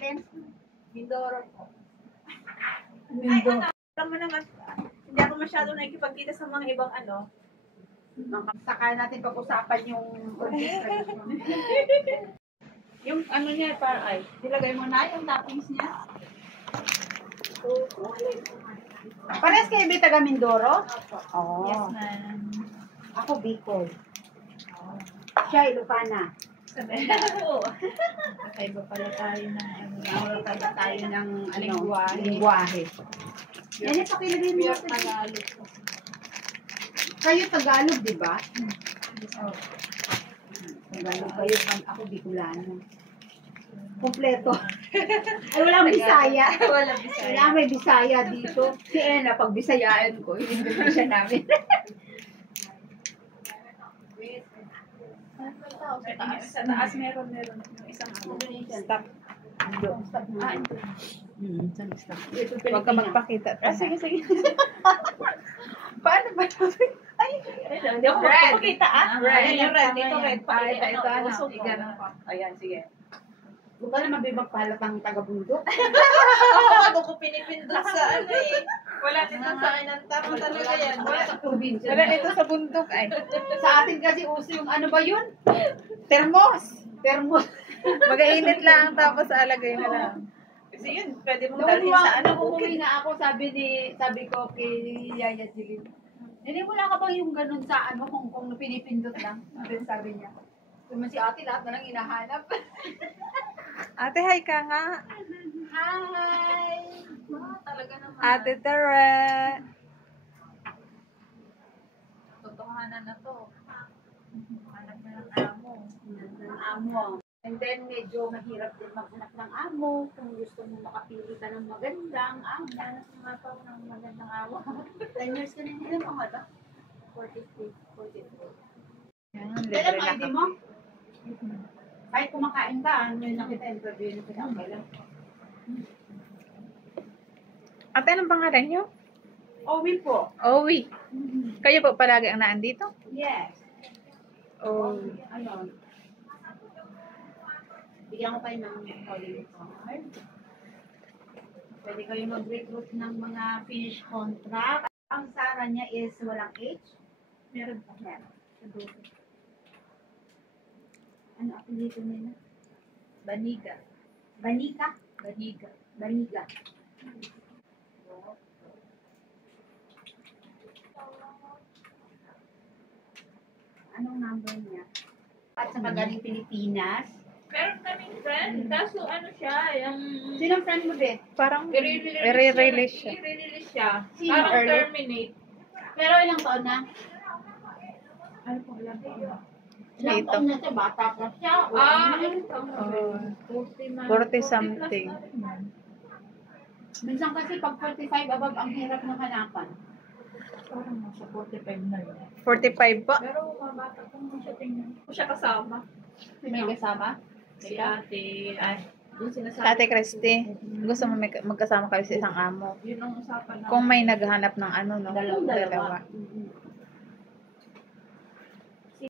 atin? Mindoro po. Mindoro. Alam mo naman, hindi ako masyado nakikipagkita sa mga ibang ano. Saka natin pag-usapan yung Yung ano niya, para ay, nilagay mo na yung toppings niya. Pares kayo ba taga Mindoro? Oo. yes ma'am. Ako Bicol. Siya Ilocana. Sabi na po. Kakaiba pala tayo ng ano. Nakakaiba tayo ng Lingwahe. lingwahe. Yan ito, kilagay mo. Pure Tagalog po. Kayo Tagalog, di ba? Oh. Tagalog kayo, ako Bicolano. Kompleto. Ay, walang Bisaya. Wala Bisaya. Wala may Bisaya dito. Si Ena, pag Bisayaan ko, hindi siya namin. Sa taas meron. Yung isang stop. Stop na. Huwag ka magpakita. Sige. Paano ba? Ay, hindi ako magpapakita Red. Yung red. Dito red. Ito, ano. Ganun pa. Ayan, sige. Huwag ka na mabibag palatang taga-bundok. Ako ko pinipindot sa ano eh. Wala dito sa akin ang tama talaga yan. Wala sa probinsya. Wala dito sa bundok ay. Sa atin kasi uso yung ano ba yun? Termos. Thermos. Mag-ainit lang tapos alagay na lang. Kasi yun, pwede mong dalhin sa ano. Umuwi na ako, sabi ko kay Yaya Jilin. Hindi, wala ka bang yung ganun sa ano, Hong Kong na pinipindot lang? Sabi niya. Naman si ate, lahat na lang hinahanap. Ate, hi ka nga. Hi! Talaga naman. Ate Tere. Totohanan na to. Hanap na ng amo. Ng amo. And then, medyo mahirap din maghanap ng amo. Kung gusto mo makapili ka ng magandang amo. Hanap nga pa ako ng magandang amo. 10 years ka na nila mga ba? 43. Yan, Kailan libre mo na ID mo? Kahit kumakain ka, yun na kita interview na kita. Okay lang. Ate, anong pangalan niyo? Owi po. Owi. Kayo po palagi ang naandito? Yes. Owi. Ano? Bigyan ko kayo ng calling card. Pwede kayo mag-recruit ng mga finish contract. Ang Sara niya is walang H. Meron pa. Meron. Ano apelido nila? Baniga. Banika? Baniga. Baniga. Anong number niya? At saka galing Pilipinas. Meron kaming friend, kaso ano siya, yung... Sinong friend mo din? Parang I-release siya. I-release siya. Sino? Parang Early? terminate. Pero ilang taon na? Ano po, ilan po? Ilang Ito. taon na siya? Bata pa siya? O ano? Oh, 40 man. 40 something. Minsan kasi pag 45 above ang hirap ng hanapan. Parang nasa 45 na yun. 45 po. Pero mabata po mo siya tingnan. Kung siya kasama. May kasama? Si ate, ay, yung sinasabi. Ate Christy, gusto mo magkasama kayo sa isang amo. Yun ang usapan na. Kung may naghahanap ng ano, no? Dalawa. Dalawa. Mhm.